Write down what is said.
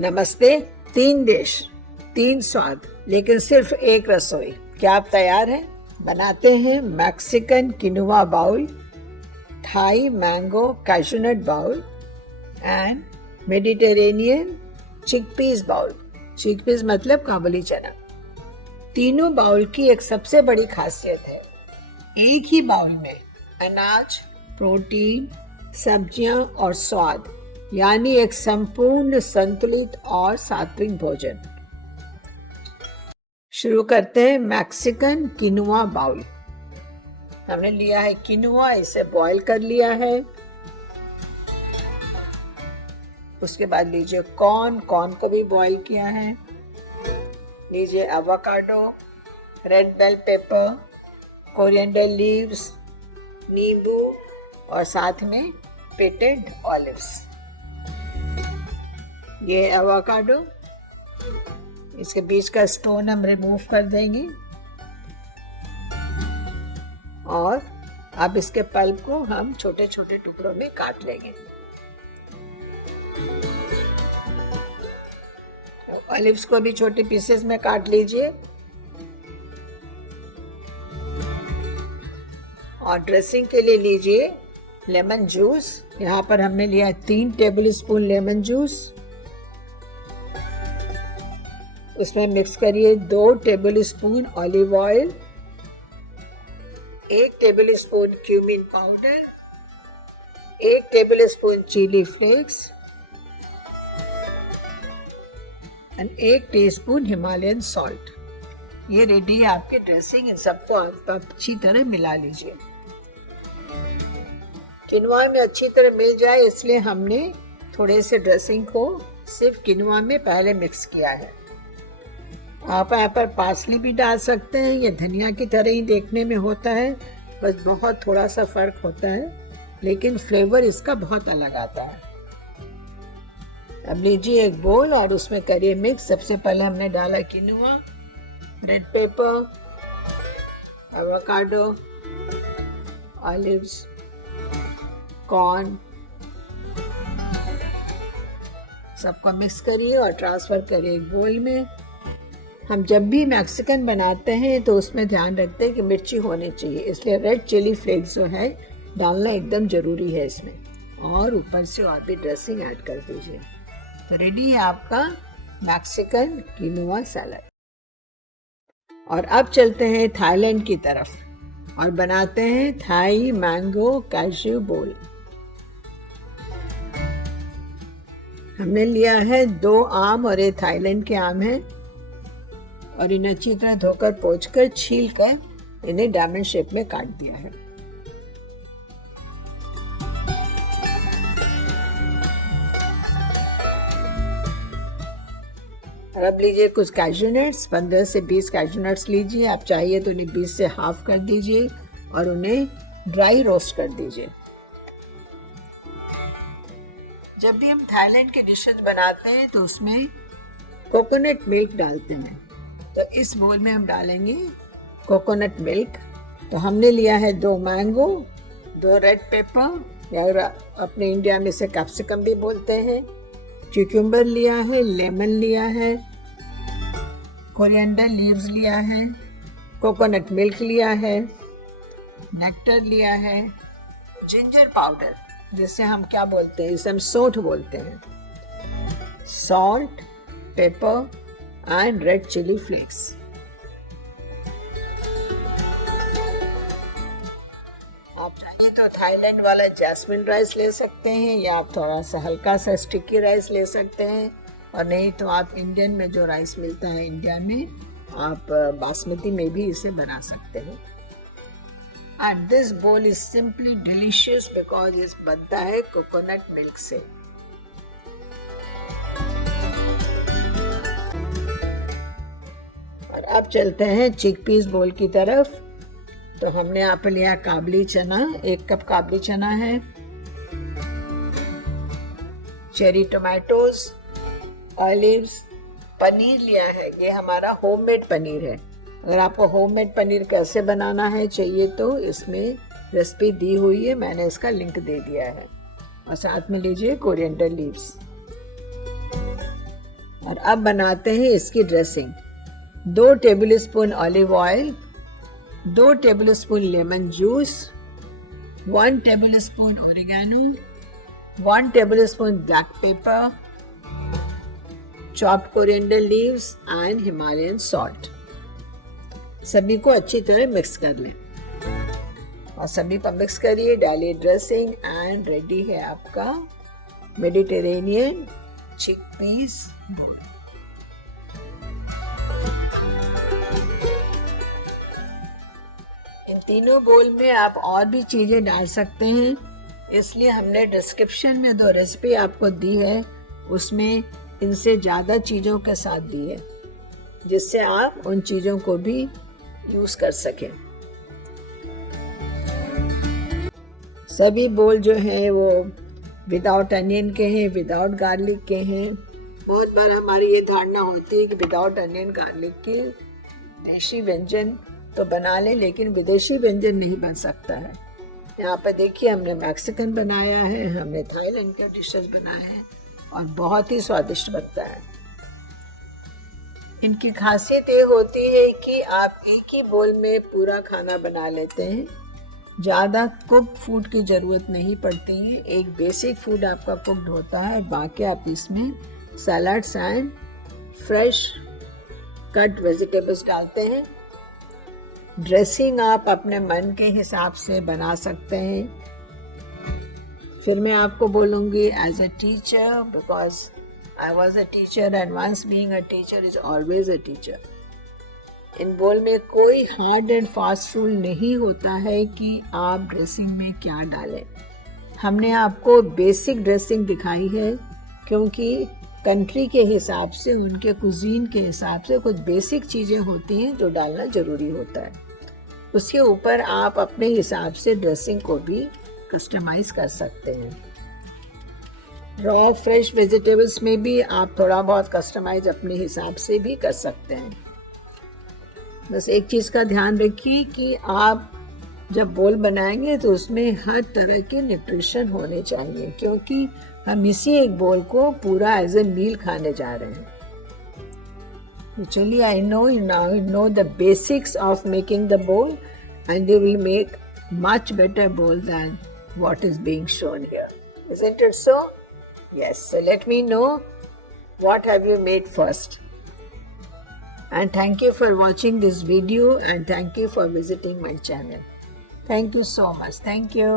नमस्ते। 3 देश, 3 स्वाद, लेकिन सिर्फ एक रसोई। क्या आप तैयार हैं? बनाते हैं Mexican quinoa bowl, Thai mango cashew nut bowl and Mediterranean chickpeas bowl. Chickpeas मतलब काबुली चना। तीनों बाउल की एक सबसे बड़ी खासियत है, एक ही बाउल में अनाज, प्रोटीन, सब्जियां और स्वाद, यानी एक संपूर्ण संतुलित और सात्विक भोजन। शुरू करते हैं मैक्सिकन किनुआ बाउल। हमने लिया है किनुआ, इसे बॉईल कर लिया है। उसके बाद लीजिए कॉर्न को भी बॉईल किया है। लीजिए avocado, red bell pepper, coriander leaves, नींबू और साथ में पिटेड ऑलिव्स। ये एवोकाडो, इसके बीच का स्टोन हम रिमूव कर देंगे और अब इसके पल्प को हम छोटे छोटे टुकड़ों में काट लेंगे। ऑलिव्स को भी छोटे पीसेस में काट लीजिए और ड्रेसिंग के लिए लीजिए लेमन जूस। यहाँ पर हमने लिया 3 टेबल स्पून लेमन जूस। उसमें मिक्स करिए 2 tablespoon olive oil, 1 tablespoon cumin powder, 1 tablespoon chilli flakes and 1 teaspoon Himalayan salt. ये रेडी है आपकी ड्रेसिंग। इन सबको आप अच्छी तरह मिला लीजिए। किनुआ में अच्छी तरह मिल जाए इसलिए हमने थोड़े से ड्रेसिंग को सिर्फ किनुआ में पहले मिक्स किया है। आप यहाँ पर पार्सली भी डाल सकते हैं, ये धनिया की तरह ही देखने में होता है, बस बहुत थोड़ा सा फर्क होता है, लेकिन फ्लेवर इसका बहुत अलग आता है। अब लीजिए एक बोल और उसमें करिए मिक्स। सबसे पहले हमने डाला quinoa, red pepper, avocado, olives, corn, सबको मिक्स करिए और ट्रांसफर करिए एक बोल में। हम जब भी मैक्सिकन बनाते हैं तो उसमें ध्यान रखते हैं कि मिर्ची होनी चाहिए, इसलिए रेड चिली फ्लेक्स जो है डालना एकदम ज़रूरी है इसमें। और ऊपर से और भी ड्रेसिंग ऐड कर दीजिए। तो रेडी है आपका मैक्सिकन किनुआ सैलड। और अब चलते हैं थाईलैंड की तरफ और बनाते हैं थाई मैंगो कैश्यू बोल। हमने लिया है 2 आम और ये थाईलैंड के आम हैं और इन्हें अच्छी तरह धोकर पोंछकर छीलकर इन्हें डायमंड शेप में काट दिया है। और अब लीजिए कुछ कैश्यू नट्स, 15 से 20 कैश्यू नट्स लीजिए। आप चाहिए तो उन्हें 20 से हाफ कर दीजिए और उन्हें ड्राई रोस्ट कर दीजिए। जब भी हम थाईलैंड के डिशेज बनाते हैं तो उसमें कोकोनट मिल्क डालते हैं, तो इस बोल में हम डालेंगे कोकोनट मिल्क। तो हमने लिया है 2 मैंगो, 2 रेड पेपर या अपने इंडिया में इसे कैप्सिकम भी बोलते हैं, क्यूकम्बर लिया है, लेमन लिया है, कोरिएंडर लीव्स लिया है, कोकोनट मिल्क लिया है, नेक्टर लिया है, जिंजर पाउडर जिसे हम क्या बोलते हैं, इसे हम सौंठ बोलते हैं, salt, pepper and red chilli flakes. आप चाहिए तो थाईलैंड वाला जैस्मिन राइस ले सकते हैं या आप थोड़ा सा हल्का सा स्टिकी राइस ले सकते हैं, और नहीं तो आप इंडियन में जो राइस मिलता है इंडिया में, आप बासमती में भी इसे बना सकते हैं। एंड दिस बोल इज सिंपली डिलीशियस बिकॉज इस बनता है कोकोनट मिल्क से। और अब चलते हैं चिकपीस बोल की तरफ। तो हमने यहाँ पे लिया काबुली चना, 1 कप काबुली चना है, चेरी टोमेटोज, ऑलिव्स, पनीर लिया है। ये हमारा होममेड पनीर है। अगर आपको होममेड पनीर कैसे बनाना है चाहिए तो इसमें रेसिपी दी हुई है, मैंने इसका लिंक दे दिया है। और साथ में लीजिए कोरिएंडर लीव्स। और अब बनाते हैं इसकी dressing. 2 tablespoon olive oil, 2 tablespoon lemon juice, 1 tablespoon oregano, 1 tablespoon black pepper, chopped coriander leaves and Himalayan salt। सभी को अच्छी तरह मिक्स कर लें और सभी को मिक्स करिए, डालिए ड्रेसिंग एंड रेडी है आपका मेडिटेरेनियन चिकपीस बोल। इन तीनों बोल में आप और भी चीजें डाल सकते हैं, इसलिए हमने डिस्क्रिप्शन में 2 रेसिपी आपको दी है, उसमें इनसे ज़्यादा चीज़ों के साथ दी है, जिससे आप उन चीज़ों को भी यूज़ कर सकें। सभी बोल जो हैं वो विदाउट अनियन के हैं, विदाउट गार्लिक के हैं। बहुत बार हमारी ये धारणा होती है कि विदाउट अनियन गार्लिक के देशी व्यंजन तो बना लें, लेकिन विदेशी व्यंजन नहीं बन सकता है। यहाँ पे देखिए हमने मैक्सिकन बनाया है, हमने थाईलैंड के डिशेस बनाए हैं और बहुत ही स्वादिष्ट बनता है। इनकी खासियत ये होती है कि आप एक ही बोल में पूरा खाना बना लेते हैं, ज़्यादा कुक फूड की ज़रूरत नहीं पड़ती है। एक बेसिक फूड आपका कुक्ड होता है, बाकी आप इसमें salads and fresh cut vegetables डालते हैं। ड्रेसिंग आप अपने मन के हिसाब से बना सकते हैं। फिर मैं आपको बोलूँगी as a teacher, because I was a teacher and once being a teacher is always a teacher. इन बोल में कोई हार्ड एंड फास्ट रूल नहीं होता है कि आप ड्रेसिंग में क्या डालें। हमने आपको बेसिक ड्रेसिंग दिखाई है क्योंकि कंट्री के हिसाब से, उनके कुजीन के हिसाब से कुछ बेसिक चीज़ें होती हैं जो डालना ज़रूरी होता है। उसके ऊपर आप अपने हिसाब से ड्रेसिंग को भी कस्टमाइज कर सकते हैं। रॉ फ्रेश वेजिटेबल्स में भी आप थोड़ा बहुत कस्टमाइज अपने हिसाब से भी कर सकते हैं। बस एक चीज़ का ध्यान रखिए कि आप जब बोल बनाएंगे तो उसमें हर तरह के न्यूट्रिशन होने चाहिए, क्योंकि हम इसी एक बोल को पूरा एज ए मील खाने जा रहे हैं। चलिए, I know you now know the basics of making the bowl and you will make much better bowl than what is being shown here. Isn't it so? Yes. So let me know what have you made first. And thank you for watching this video and thank you for visiting my channel. Thank you so much. Thank you.